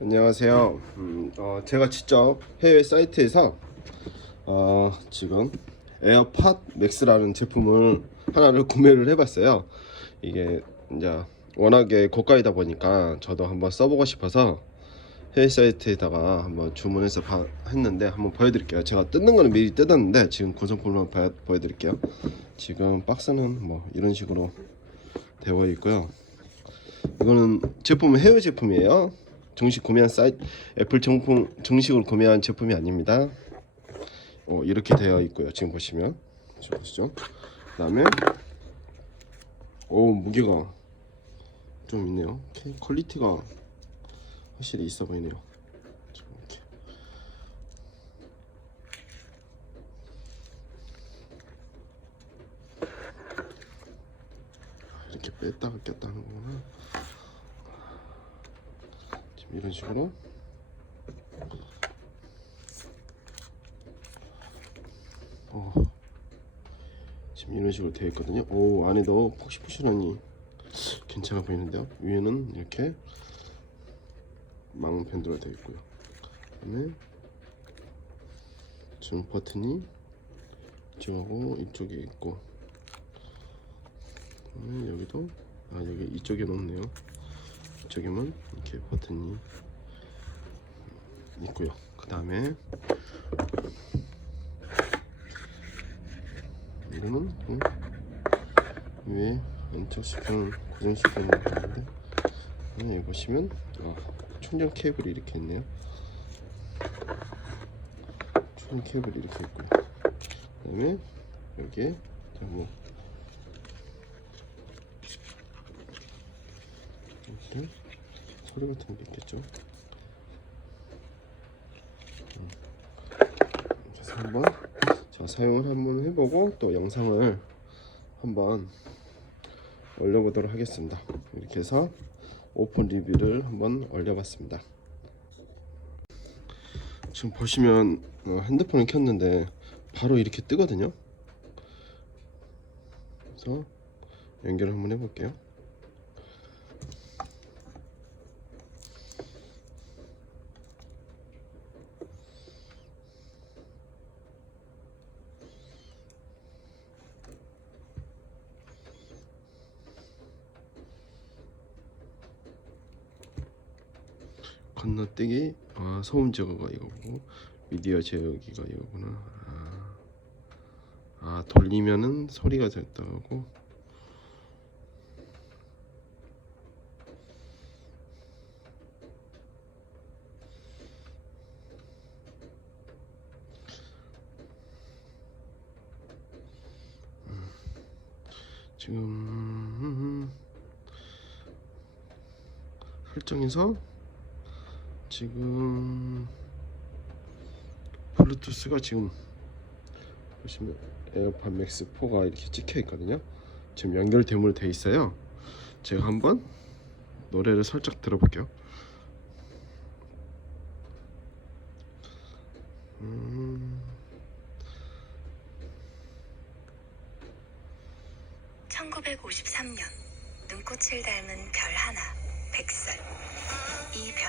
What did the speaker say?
안녕하세요. 음, 어, 제가 직접 해외 사이트에서 어, 지금 에어팟 맥스라는 제품을 하나를 구매를 해봤어요. 이게 이제 워낙에 고가이다 보니까 저도 한번 써보고 싶어서 해외 사이트에다가 한번 주문해서 봐- 했는데 한번 보여드릴게요. 제가 뜯는 거는 미리 뜯었는데 지금 구성품을 보- 보여드릴게요. 지금 박스는 뭐 이런 식으로 되어 있고요. 이거는 제품은 해외 제품이에요. 정식 구매한 사이트 애플 정품 정식으로 구매한 제품이 아닙니다. 어, 이렇게 되어 있고요. 지금 보시면 지금 보시죠. 그다음에 오 무게가 좀 있네요. 케- 퀄리티가 확실히 있어 보이네요. 이렇게. 아, 뺐다가 꼈다 하는 거구나. 이런 식으로 어, 지금 이런 식으로 되어 있거든요. 오 안에도 푹신푹신하니 괜찮아 보이는데요. 위에는 이렇게 망밴드가 되어 있고요. 그다음에 지금 버튼이 이쪽하고 이쪽에 있고 그다음에 여기도 아 여기 이쪽에 놓네요. 이쪽에만 이렇게 버튼이 있고요. 그 다음에 이거는 음, 위에 안착시키는 고정시키는 건데 아, 여기 보시면 아, 충전 케이블이 이렇게 있네요. 충전 케이블이 이렇게 있고요. 그 다음에 여기에 자, 뭐 이렇게 소리 같은 게 있겠죠. 음. 그래서 한번 자 사용을 한번 해보고 또 영상을 한번 올려보도록 하겠습니다. 이렇게 해서 오픈 리뷰를 한번 올려봤습니다. 지금 보시면 어, 핸드폰을 켰는데 바로 이렇게 뜨거든요. 그래서 연결을 한번 해볼게요. 건너뛰기? 아, 소음 제거가 이거고. 미디어 제어기가 이거구나. 아, 아 돌리면은 소리가 됐다고? 음, 지금 설정에서 지금 블루투스가 지금 보시면 에어팟 맥스 4가 이렇게 찍혀 있거든요. 지금 연결됨으로 돼 있어요. 제가 한번 노래를 살짝 들어볼게요. 음, 1953년 눈꽃을 닮은 별 하나 백설 이 대-